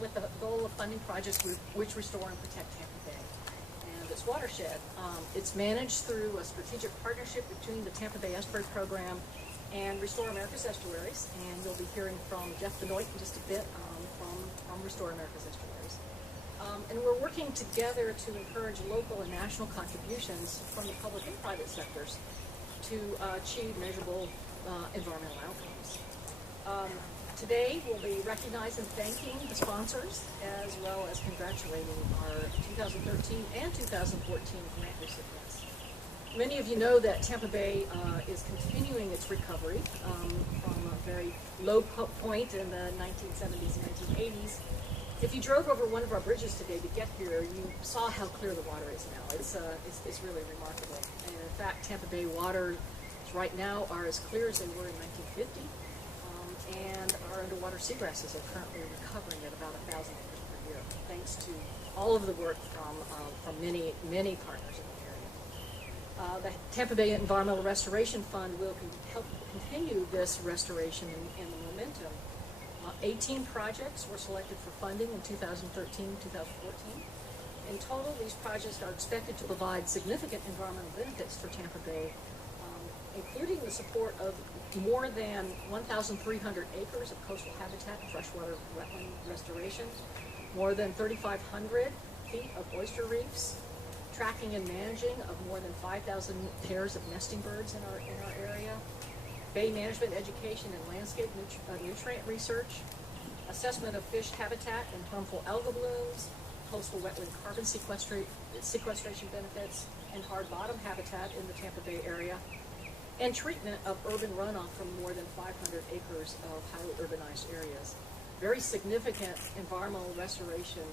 with the goal of funding projects which restore and protect Tampa Bay and its watershed. It's managed through a strategic partnership between the Tampa Bay Estuary Program and Restore America's Estuaries, and you'll be hearing from Jeff Benoit in just a bit from Restore America's Estuaries. And we're working together to encourage local and national contributions from the public and private sectors to achieve measurable environmental outcomes. Today we'll be recognizing and thanking the sponsors as well as congratulating our 2013 and 2014 grant recipients. Many of you know that Tampa Bay is continuing its recovery from a very low point in the 1970s and 1980s. If you drove over one of our bridges today to get here, you saw how clear the water is now. It's really remarkable. And in fact, Tampa Bay waters right now are as clear as they were in 1950, and our underwater seagrasses are currently recovering at about 1,000 acres per year, thanks to all of the work from many partners in the area. The Tampa Bay Environmental Restoration Fund will help continue this restoration and the momentum. 18 projects were selected for funding in 2013-2014. In total, these projects are expected to provide significant environmental benefits for Tampa Bay, including the support of more than 1,300 acres of coastal habitat and freshwater wetland restoration, more than 3,500 feet of oyster reefs, tracking and managing of more than 5,000 pairs of nesting birds in our area, bay management education and landscape nutrient research, assessment of fish habitat and harmful algal blooms, coastal wetland carbon sequestration benefits, and hard bottom habitat in the Tampa Bay area, and treatment of urban runoff from more than 500 acres of highly urbanized areas. Very significant environmental restoration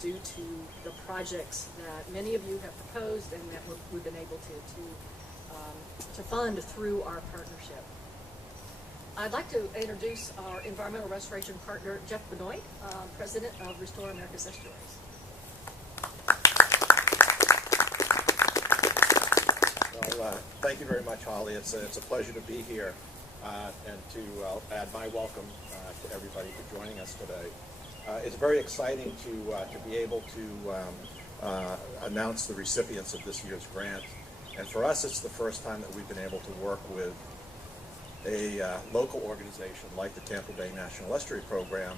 due to the projects that many of you have proposed and that we've been able to fund through our partnership. I'd like to introduce our environmental restoration partner, Jeff Benoit, President of Restore America's Estuaries. Well, thank you very much, Holly. It's a pleasure to be here and to add my welcome to everybody for joining us today. It's very exciting to be able to announce the recipients of this year's grant. And for us, it's the first time that we've been able to work with a local organization like the Tampa Bay National Estuary Program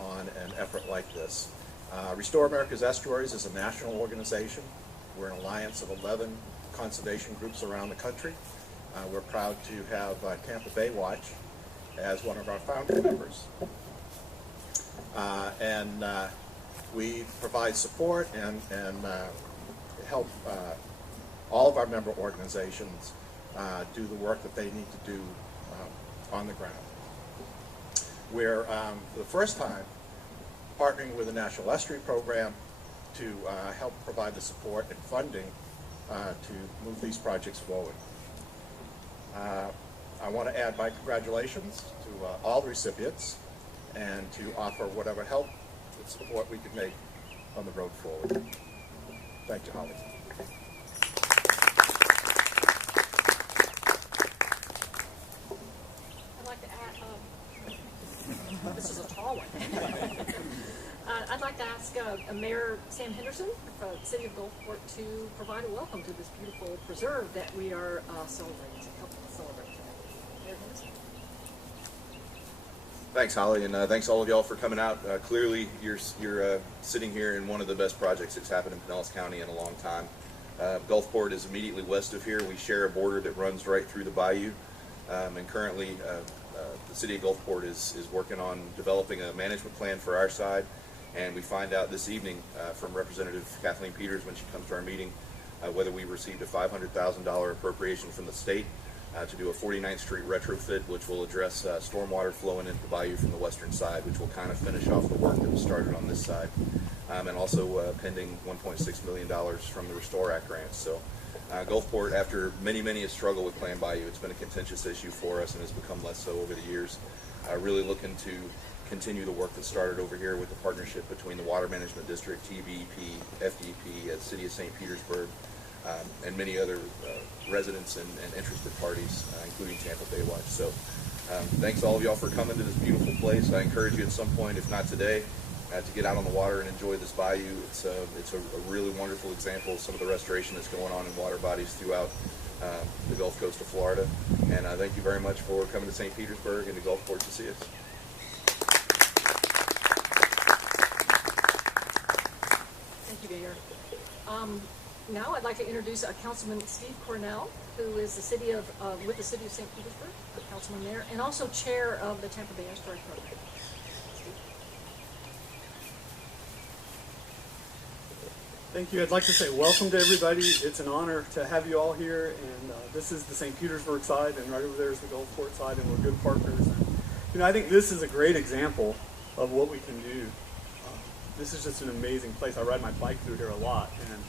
on an effort like this. Restore America's Estuaries is a national organization. We're an alliance of 11 conservation groups around the country. We're proud to have Tampa Bay Watch as one of our founding members. And we provide support and help all of our member organizations do the work that they need to do on the ground. We're, for the first time, partnering with the National Estuary Program to help provide the support and funding to move these projects forward. I want to add my congratulations to all the recipients and to offer whatever help and support we can make on the road forward. Thank you, Holly. I'd like to add, this is a tall one. I'd like to ask Mayor Sam Henderson of the City of Gulfport to provide a welcome to this beautiful preserve that we are celebrating today. Mayor Henderson. Thanks, Holly, and thanks all of y'all for coming out. Clearly, you're sitting here in one of the best projects that's happened in Pinellas County in a long time. Gulfport is immediately west of here. We share a border that runs right through the bayou, and currently the City of Gulfport is working on developing a management plan for our side. And we find out this evening from Representative Kathleen Peters when she comes to our meeting whether we received a $500,000 appropriation from the state to do a 49th Street retrofit, which will address stormwater flowing into the bayou from the western side, which will kind of finish off the work that was started on this side. And also pending $1.6 million from the Restore Act grants. So Gulfport, after many a struggle with Plan Bayou, it's been a contentious issue for us and has become less so over the years. Really looking to continue the work that started over here with the partnership between the Water Management District, TVEP, FDP, City of St. Petersburg, and many other residents and interested parties, including Tampa Bay Watch. So thanks all of y'all for coming to this beautiful place. I encourage you at some point, if not today, to get out on the water and enjoy this bayou. It's a really wonderful example of some of the restoration that's going on in water bodies throughout the Gulf Coast of Florida. And thank you very much for coming to St. Petersburg and to Gulfport to see us. Thank you, Mayor. Now I'd like to introduce Councilman Steve Cornell, who is with the City of St. Petersburg, a councilman there, and also chair of the Tampa Bay Estuary Program. Steve. Thank you. I'd like to say welcome to everybody. It's an honor to have you all here, and this is the St. Petersburg side, and right over there is the Gulfport side, and we're good partners. And, I think this is a great example of what we can do. This is just an amazing place. I ride my bike through here a lot, and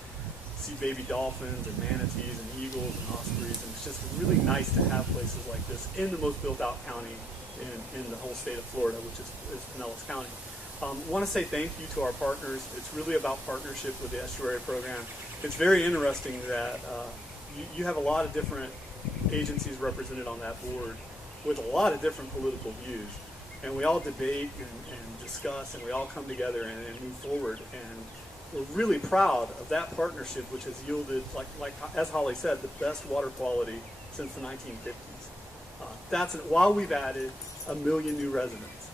see baby dolphins and manatees and eagles and ospreys, and it's just really nice to have places like this in the most built-out county in the whole state of Florida, which is Pinellas County. Want to say thank you to our partners. It's really about partnership with the Estuary Program. It's very interesting that you have a lot of different agencies represented on that board with a lot of different political views, and we all debate and discuss, and we all come together and move forward. And we're really proud of that partnership, which has yielded, like as Holly said, the best water quality since the 1950s. While we've added 1 million new residents.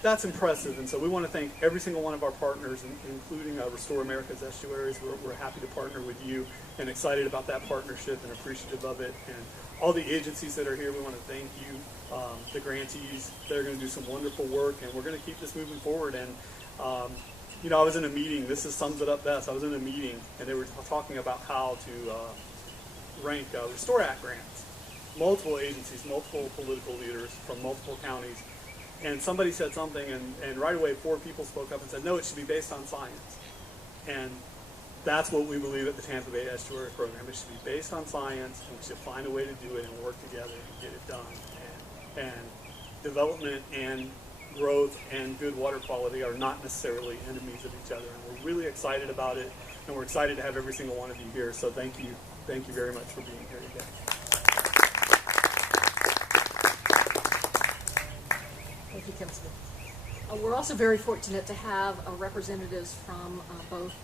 That's impressive, and so we want to thank every single one of our partners, including Restore America's Estuaries. We're happy to partner with you and excited about that partnership and appreciative of it. And all the agencies that are here, we want to thank you. The grantees, they're going to do some wonderful work, and we're going to keep this moving forward. And I was in a meeting, sums it up best. I was in a meeting, and they were talking about how to rank Restore Act grants. Multiple agencies, multiple political leaders from multiple counties. And somebody said something, and right away 4 people spoke up and said, no, it should be based on science. And that's what we believe at the Tampa Bay Estuary Program. It should be based on science, and we should find a way to do it and work together and get it done. And development and growth and good water quality are not necessarily enemies of each other. And we're really excited about it, and we're excited to have every single one of you here. So thank you very much for being here today. Thank you, Councilman. We're also very fortunate to have representatives from both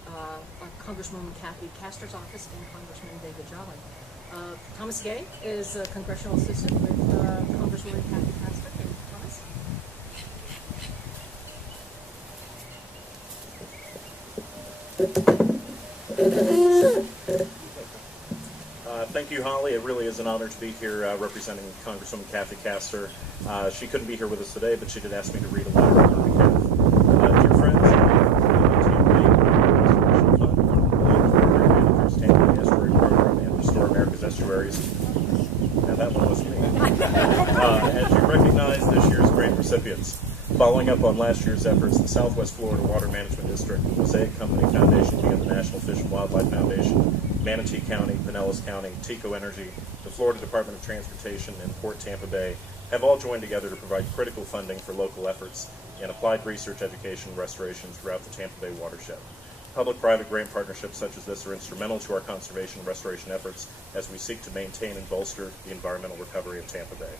Congresswoman Kathy Castor's office and Congressman David Jolly. Thomas Gay is a congressional assistant with Congresswoman Kathy Castor. And Thomas? Thank you, Holly. It really is an honor to be here representing Congresswoman Kathy Castor. She couldn't be here with us today, but she did ask me to read a letter on her behalf. Dear friends, Tampa Bay Estuary Program and Restore America's Estuaries. Now that one was me. As you recognize this year's grant recipients, following up on last year's efforts, the Southwest Florida Water Management District, the Mosaic Company Foundation via the National Fish and Wildlife Foundation, Manatee County, Pinellas County, TECO Energy, the Florida Department of Transportation, and Port Tampa Bay have all joined together to provide critical funding for local efforts in applied research, education, and restoration throughout the Tampa Bay watershed. Public-private grant partnerships such as this are instrumental to our conservation and restoration efforts as we seek to maintain and bolster the environmental recovery of Tampa Bay.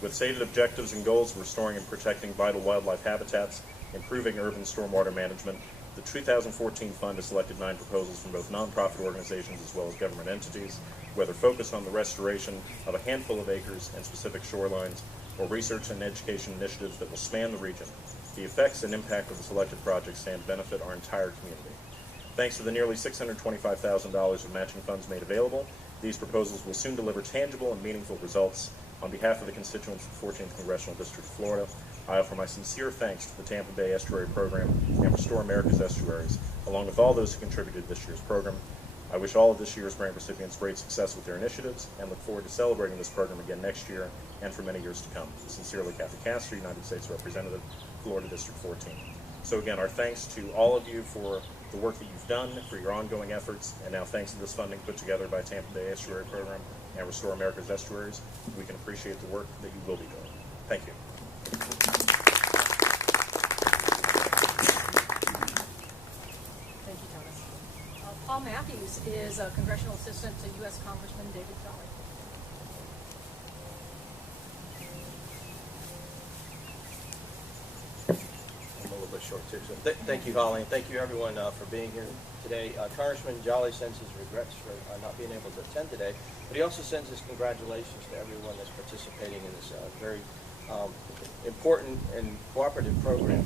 With stated objectives and goals of restoring and protecting vital wildlife habitats, improving urban stormwater management, the 2014 fund has selected 9 proposals from both nonprofit organizations as well as government entities, whether focused on the restoration of a handful of acres and specific shorelines, or research and education initiatives that will span the region. The effects and impact of the selected projects stand to benefit our entire community. Thanks to the nearly $625,000 of matching funds made available, these proposals will soon deliver tangible and meaningful results. On behalf of the constituents of the 14th Congressional District of Florida, I offer my sincere thanks to the Tampa Bay Estuary Program and Restore America's Estuaries, along with all those who contributed to this year's program. I wish all of this year's grant recipients great success with their initiatives and look forward to celebrating this program again next year and for many years to come. Sincerely, Kathy Castor, United States Representative, Florida District 14. So again, our thanks to all of you for the work that you've done, for your ongoing efforts, and now thanks to this funding put together by Tampa Bay Estuary Program and Restore America's Estuaries, we can appreciate the work that you will be doing. Thank you. Thank you, Thomas. Paul Matthews is a congressional assistant to U.S. Congressman David Jolly. I'm a little bit short too. So thank you, Holly, and thank you everyone for being here today. Congressman Jolly sends his regrets for not being able to attend today, but he also sends his congratulations to everyone that's participating in this very important and cooperative program.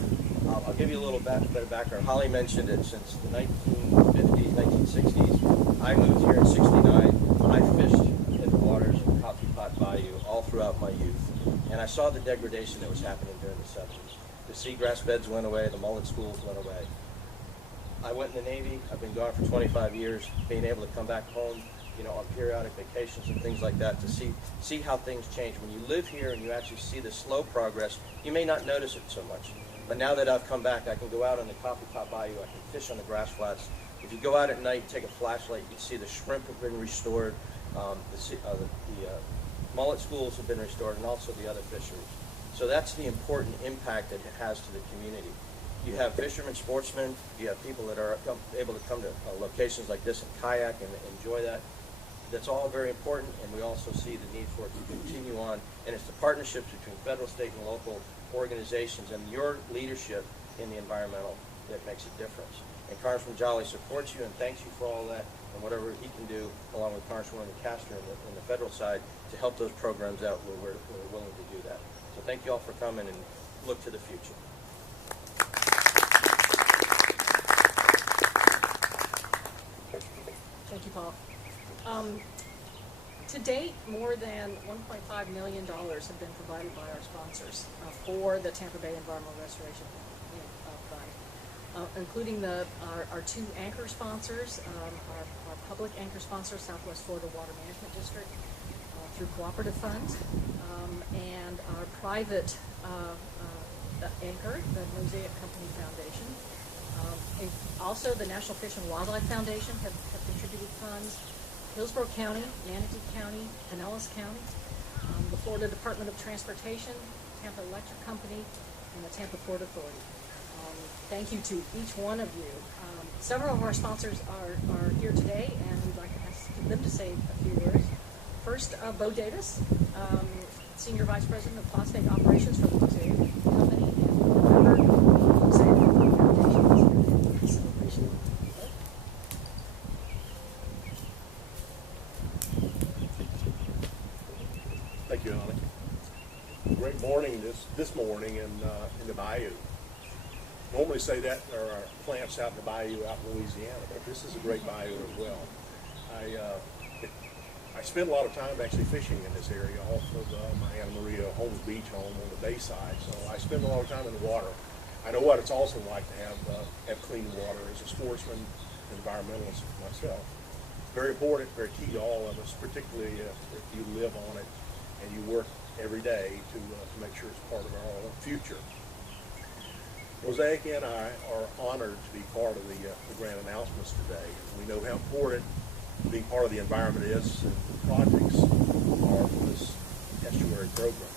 I'll give you a little bit of background. Holly mentioned it. Since the 1950s, 1960s, I moved here in '69. I fished in the waters of Coffee Pot Bayou all throughout my youth, and I saw the degradation that was happening during the 70s. The seagrass beds went away, the mullet schools went away. I went in the Navy. I've been gone for 25 years. Being able to come back home, you know, on periodic vacations and things like that, to see how things change. When you live here and you actually see the slow progress, you may not notice it so much. But now that I've come back, I can go out on the Coffee Pot Bayou. I can fish on the grass flats. If you go out at night, take a flashlight, you can see the shrimp have been restored, the mullet schools have been restored, and also the other fisheries. So that's the important impact that it has to the community. You have fishermen, sportsmen, you have people that are able to come to locations like this and kayak and enjoy that. That's all very important, and we also see the need for it to continue on. And it's the partnerships between federal, state, and local organizations and your leadership in the environmental that makes a difference. And Congressman Jolly supports you and thanks you for all that and whatever he can do, along with Congresswoman Castor on the federal side, to help those programs out where we're willing to do that. So thank you all for coming, and look to the future. Thank you, Paul. To date, more than $1.5 million have been provided by our sponsors for the Tampa Bay Environmental Restoration Fund, including our two anchor sponsors, our public anchor sponsor, Southwest Florida Water Management District, through Cooperative Funds, and our private anchor, the Mosaic Company Foundation. And also, the National Fish and Wildlife Foundation have contributed funds. Hillsborough County, Manatee County, Pinellas County, the Florida Department of Transportation, Tampa Electric Company, and the Tampa Port Authority. Thank you to each one of you. Several of our sponsors are here today, and we'd like to ask them to say a few words. First, Bo Davis, Senior Vice President of Phosphate Operations for the Mosaic Company, and member of the Mosaic Foundation. Celebration. Thank you, Holly. Great morning this morning in the bayou. Normally say that there are plants out in the bayou out in Louisiana, but this is a great bayou as well. I spend a lot of time actually fishing in this area off of my Anna Maria Holmes Beach home on the bay side, so I spend a lot of time in the water. I know what it's also like to have clean water as a sportsman, environmentalist myself. Very important, very key to all of us, particularly if you live on it and you work every day to make sure it's part of our future. Mosaic and I are honored to be part of the grand announcements today. We know how important being part of the environment is, and the projects are for this estuary program.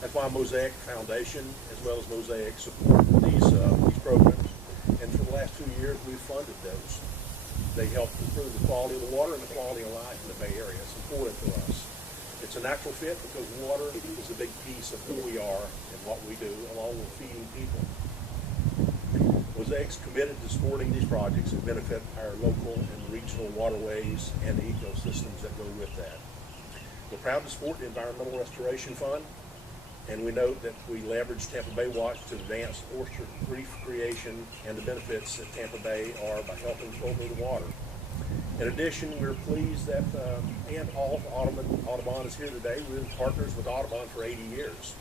That's why Mosaic Foundation, as well as Mosaic, support these programs. And for the last 2 years, we've funded those. They help improve the quality of the water and the quality of life in the Bay Area. It's important to us. It's a natural fit because water is a big piece of who we are and what we do, along with feeding people. Mosaic's committed to supporting these projects that benefit our local and regional waterways and the ecosystems that go with that. We're proud to support the Environmental Restoration Fund, and we note that we leverage Tampa Bay Watch to advance oyster reef creation and the benefits that Tampa Bay are by helping filter the water. In addition, we're pleased that Ann Hall of Audubon is here today. We've been partners with Audubon for 80 years.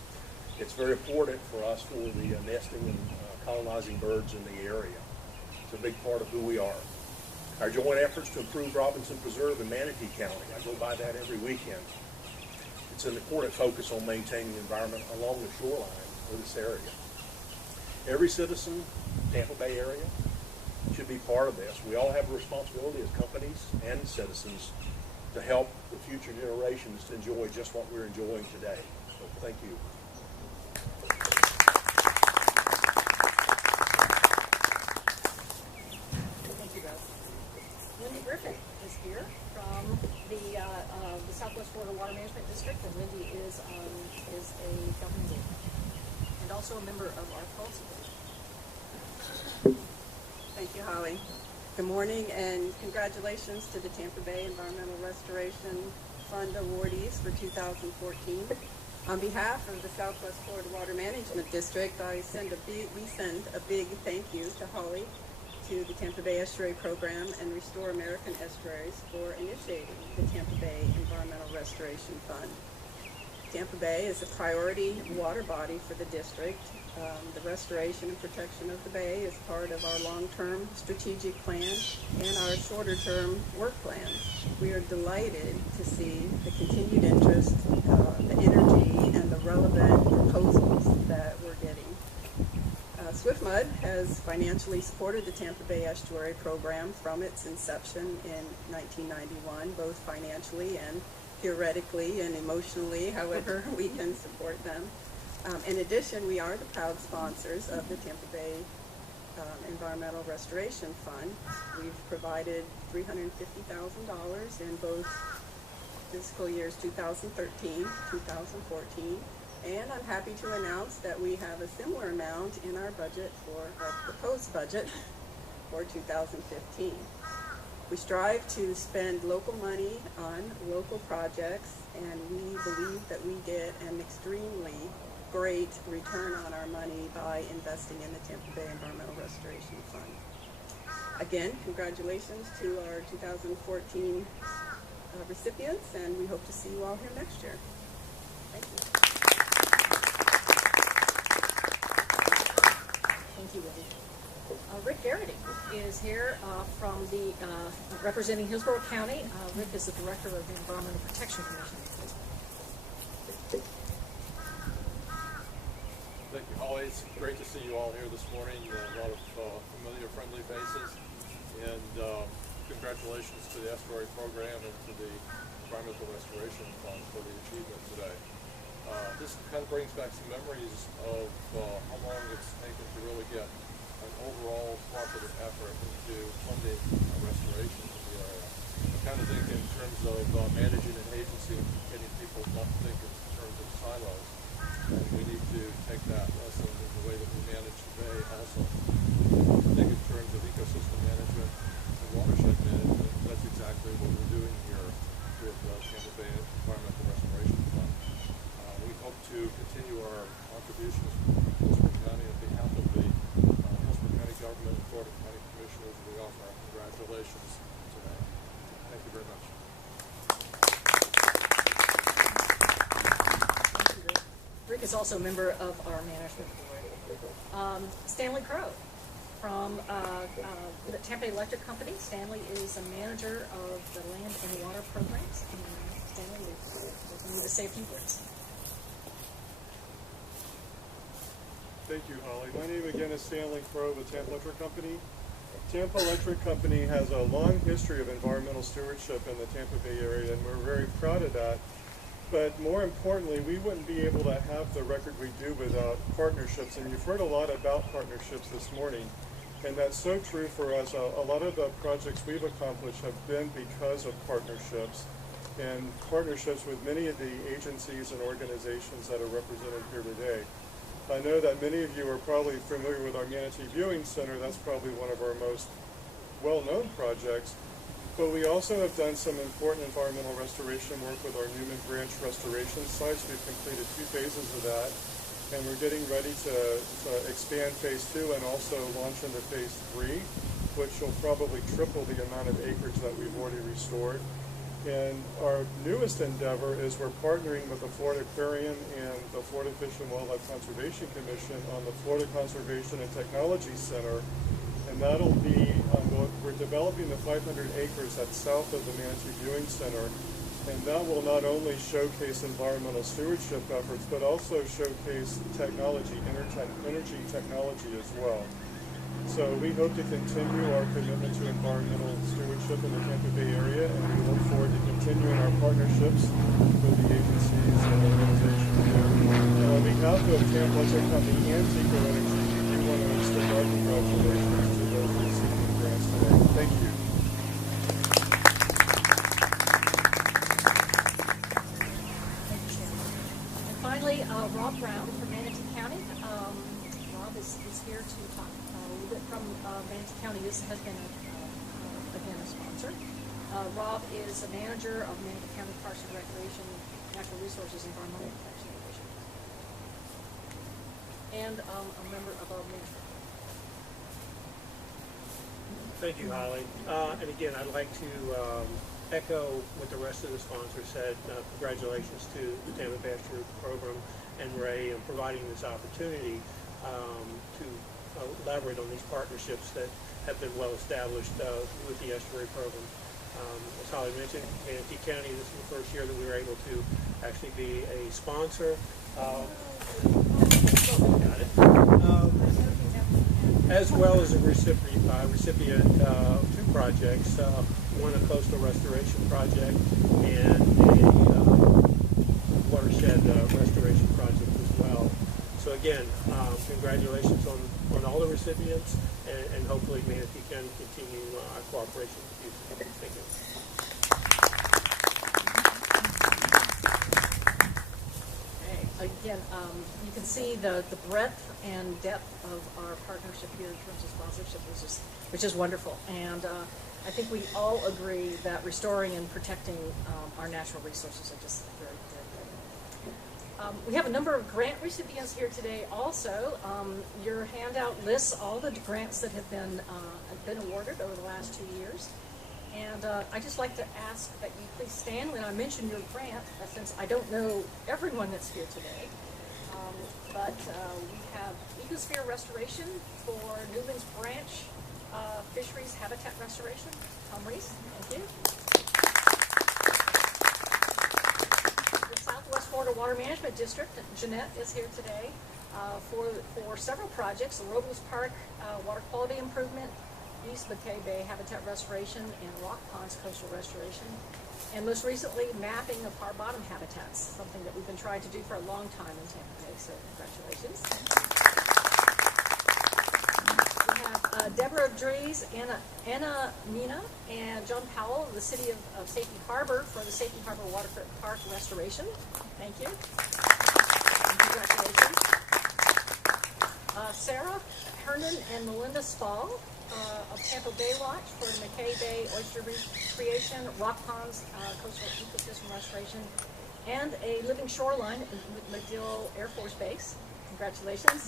It's very important for us for the nesting and colonizing birds in the area. It's a big part of who we are. Our joint efforts to improve Robinson Preserve in Manatee County, I go by that every weekend. It's an important focus on maintaining the environment along the shoreline of this area. Every citizen, Tampa Bay area, should be part of this. We all have a responsibility as companies and citizens to help the future generations to enjoy just what we're enjoying today. So thank you. Thank you, Beth. Wendy Griffin is here from the Southwest Florida Water Management District, and Wendy is a governing board and also a member of our policy board. Holly. Good morning and congratulations to the Tampa Bay Environmental Restoration Fund awardees for 2014. On behalf of the Southwest Florida Water Management District, we send a big thank you to Holly, to the Tampa Bay Estuary Program and Restore American Estuaries for initiating the Tampa Bay Environmental Restoration Fund. Tampa Bay is a priority water body for the district. The restoration and protection of the bay is part of our long-term strategic plan and our shorter-term work plans. We are delighted to see the continued interest, the energy, and the relevant proposals that we're getting. SwiftMud has financially supported the Tampa Bay Estuary Program from its inception in 1991, both financially and theoretically and emotionally, however we can support them. In addition, we are the proud sponsors of the Tampa Bay Environmental Restoration Fund. We've provided $350,000 in both fiscal years 2013, 2014, and I'm happy to announce that we have a similar amount in our budget for our proposed budget for 2015. We strive to spend local money on local projects, and we believe that we get an extremely great return on our money by investing in the Tampa Bay Environmental Restoration Fund. Again, congratulations to our 2014 recipients, and we hope to see you all here next year. Thank you. Thank you, Wendy. Rick Garrity is here from the representing Hillsborough County. Rick is the director of the Environmental Protection Commission. Thank you, Holly. It's great to see you all here this morning. A lot of familiar, friendly faces. And congratulations to the Estuary Program and to the Environmental Restoration Fund for the achievement today. This kind of brings back some memories of how long it's taken to really get an overall cooperative effort into funding restoration in the area. I kind of think in terms of managing an agency, getting people not to think in terms of silos. And we need to take that lesson in the way that we manage the bay also. I think in terms of ecosystem management and watershed management, that's exactly what we're doing here with Tampa Bay Environmental Restoration Fund. We hope to continue our contributions to Hillsborough County on behalf of the Hillsborough County government and Florida County Commissioners. We offer our congratulations today. Thank you very much. Rick is also a member of our management board. Stanley Crow from the Tampa Bay Electric Company. Stanley is a manager of the land and water programs. And Stanley, we'll need to say a few words. Thank you, Holly. My name again is Stanley Crow with Tampa Electric Company. Tampa Electric Company has a long history of environmental stewardship in the Tampa Bay area, and we're very proud of that. But more importantly, we wouldn't be able to have the record we do without partnerships, and you've heard a lot about partnerships this morning, and that's so true for us. A lot of the projects we've accomplished have been because of partnerships, and partnerships with many of the agencies and organizations that are represented here today. I know that many of you are probably familiar with our Manatee Viewing Center. That's probably one of our most well-known projects. But we also have done some important environmental restoration work with our Newman Branch restoration sites. We've completed 2 phases of that, and we're getting ready to expand phase 2 and also launch into phase 3, which will probably triple the amount of acreage that we've already restored. And our newest endeavor is we're partnering with the Florida Aquarium and the Florida Fish and Wildlife Conservation Commission on the Florida Conservation and Technology Center. And that'll be, we're developing the 500 acres that's south of the Manatee Viewing Center. And that will not only showcase environmental stewardship efforts, but also showcase technology, energy technology as well. So we hope to continue our commitment to environmental stewardship in the Tampa Bay area, and we look forward to continuing our partnerships with the agencies and organizations there. And on behalf of Tampa Electric Company and Tico Energy, we do want to extend our congratulations to those receiving grants today. Thank you. Thank you, Stanley. And finally, Rob Brown from Manatee County. Rob is here to talk a little bit from Manatee County has been, again, a sponsor. Rob is a manager of Manatee County Parks and Recreation, Natural Resources, Environmental Protection Division, and a member of our ministry. Thank you, Holly. And again, I'd like to echo what the rest of the sponsors said. Congratulations to the Tampa Bay Estuary Program and Ray in providing this opportunity to elaborate on these partnerships that have been well established with the Estuary Program. As Holly mentioned, Manatee County, this is the first year that we were able to actually be a sponsor. As well as a recipient of two projects, one a coastal restoration project and a watershed restoration project as well. So again, congratulations on all the recipients, and hopefully Manatee can continue our cooperation in the future. Thank you. Again, you can see the breadth and depth of our partnership here in terms of sponsorship, which is wonderful. And I think we all agree that restoring and protecting our natural resources are just very, very good. We have a number of grant recipients here today also. Your handout lists all the grants that have been awarded over the last 2 years. And I'd just like to ask that you please stand when I mention your grant, since I don't know everyone that's here today. But we have Ecosphere Restoration for Newlands Branch Fisheries Habitat Restoration. Tom Reese, thank you. The Southwest Florida Water Management District, Jeanette is here today for several projects: the Robles Park water quality improvement, East McKay Bay Habitat Restoration, and Rock Ponds Coastal Restoration, and most recently mapping of our bottom habitats, something that we've been trying to do for a long time in Tampa Bay, so congratulations. We have Deborah Dries, Anna Mina, and John Powell of the City of Safety Harbor for the Safety Harbor Waterfront Park Restoration. Thank you. And congratulations. Sarah Herndon and Melinda Spall of Tampa Bay Watch for the McKay Bay Oyster Recreation, Rock Ponds Coastal Ecosystem Restoration, and a living shoreline at MacDill Air Force Base. Congratulations.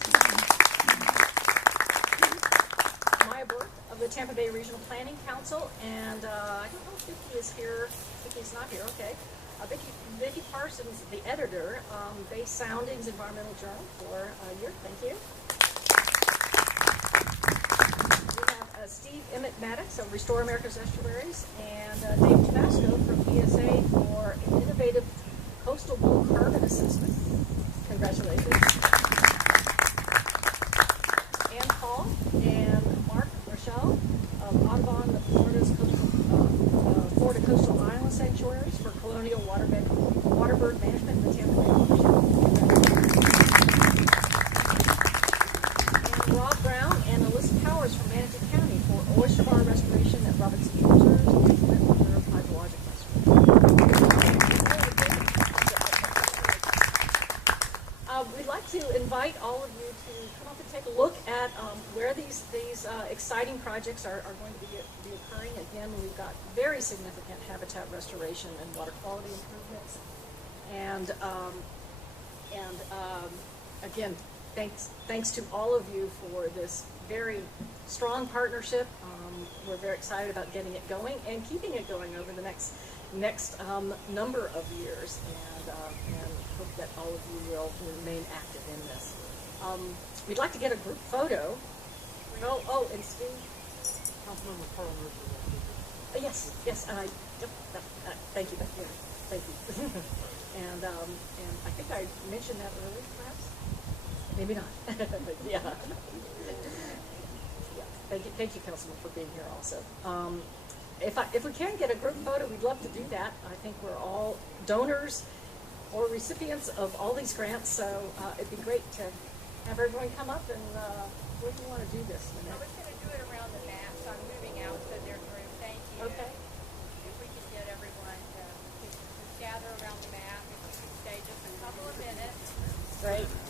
Maya Burt of the Tampa Bay Regional Planning Council, and I don't know if Vicki is here. Vicki's not here, okay. Vicki Parsons, the editor, Bay Soundings Environmental Journal for a year. Thank you. Steve Emmett Maddox of Restore America's Estuaries, and David Tabasco from ESA for an innovative coastal blue carbon assessment. Congratulations. Ann Paul and Mark Rochelle of Audubon, Florida Coastal Island Sanctuaries for colonial waterbird management in the Tampa Bay Watershed. And Rob Brown and Alyssa Powers from Manatee County for oyster bar restoration at Robinson Preserves and Reserve hydrologic restoration. We'd like to invite all of you to come up and take a look at where these exciting projects are going to be occurring. Again, we've got very significant habitat restoration and water quality improvements. And again, thanks to all of you for this very strong partnership. We're very excited about getting it going and keeping it going over the next number of years, and hope that all of you will remain active in this. We'd like to get a group photo. And Steve. Councilmember Carl Murphy. Yes. Thank you. Thank you. and I think I mentioned that earlier, perhaps. Maybe not. But yeah. Thank you, Councilman, for being here also. If we can get a group photo, we'd love to do that. I think we're all donors or recipients of all these grants, so it'd be great to have everyone come up and where do you want to do this? I was going to do it around the map, so I'm moving out so there's room. Thank you. Okay. If we could get everyone to gather around the map, if we could stay just a couple of minutes. Great. Thank you.